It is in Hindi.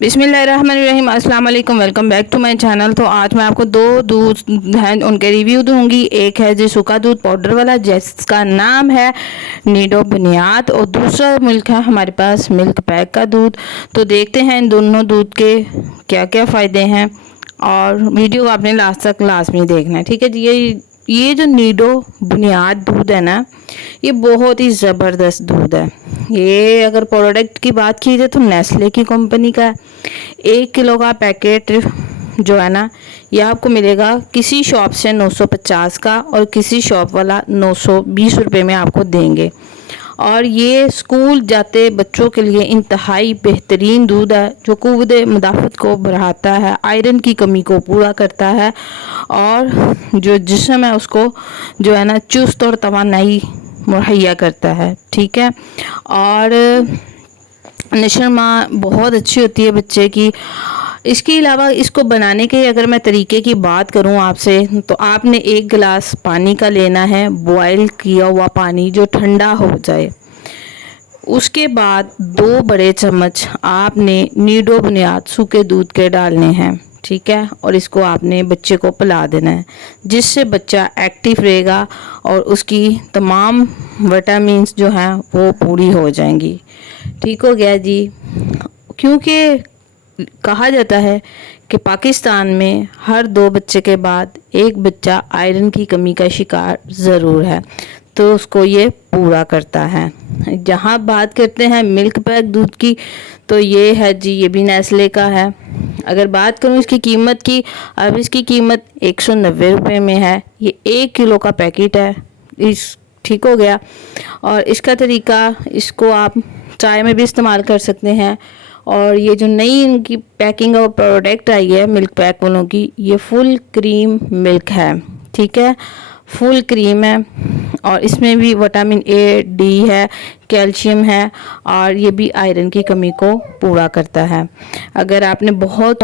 बिस्मिल्लाहिर्रहमानिर्रहीम, अस्सलाम वालेकुम, welcome back to my channel. तो आज मैं आपको दो दूध हैं उनके रिव्यू दूंगी। एक है जी सूखा दूध पाउडर वाला जिसका नाम है नीडो बुनियाद, और दूसरा मिल्क है हमारे पास मिल्क पैक का दूध। तो देखते हैं इन दोनों दूध के क्या क्या फ़ायदे हैं, और वीडियो आपने लास्ट तक लाजमी देखना है, ठीक है जी। ये जो नीडो बुनियाद दूध है ना, ये बहुत ही ज़बरदस्त दूध है। ये अगर प्रोडक्ट की बात की जाए तो नेस्ले की कंपनी का है। 1 किलो का पैकेट जो है ना, ये आपको मिलेगा किसी शॉप से 950 का, और किसी शॉप वाला 920 रुपये में आपको देंगे। और ये स्कूल जाते बच्चों के लिए इंतहाई बेहतरीन दूध है, जो क़ुव्वत मुदाफ़त को बढ़ाता है, आयरन की कमी को पूरा करता है, और जो जिस्म है उसको जो है ना चुस्त और तवानाई मुहैया करता है, ठीक है। और नशरमा बहुत अच्छी होती है बच्चे की। इसके अलावा इसको बनाने के अगर मैं तरीके की बात करूं आपसे, तो आपने 1 गिलास पानी का लेना है, बॉयल किया हुआ पानी जो ठंडा हो जाए। उसके बाद 2 बड़े चम्मच आपने नीडो बुनियाद सूखे दूध के डालने हैं, ठीक है। और इसको आपने बच्चे को पिला देना है, जिससे बच्चा एक्टिव रहेगा और उसकी तमाम विटामिन्स जो हैं वो पूरी हो जाएंगी। ठीक हो गया जी। क्योंकि कहा जाता है कि पाकिस्तान में हर 2 बच्चे के बाद 1 बच्चा आयरन की कमी का शिकार ज़रूर है, तो उसको ये पूरा करता है। जहाँ बात करते हैं मिल्क पैक दूध की, तो ये है जी, ये भी नेस्ले का है। अगर बात करूँ इसकी कीमत की, अब इसकी कीमत 190 रुपये में है। ये 1 किलो का पैकेट है ठीक हो गया। और इसका तरीका, इसको आप चाय में भी इस्तेमाल कर सकते हैं। और ये जो नई इनकी पैकिंग और प्रोडक्ट आई है मिल्क पैक वालों की, ये फुल क्रीम मिल्क है, ठीक है, फुल क्रीम है। और इसमें भी विटामिन ए, डी है, कैल्शियम है, और ये भी आयरन की कमी को पूरा करता है। अगर आपने बहुत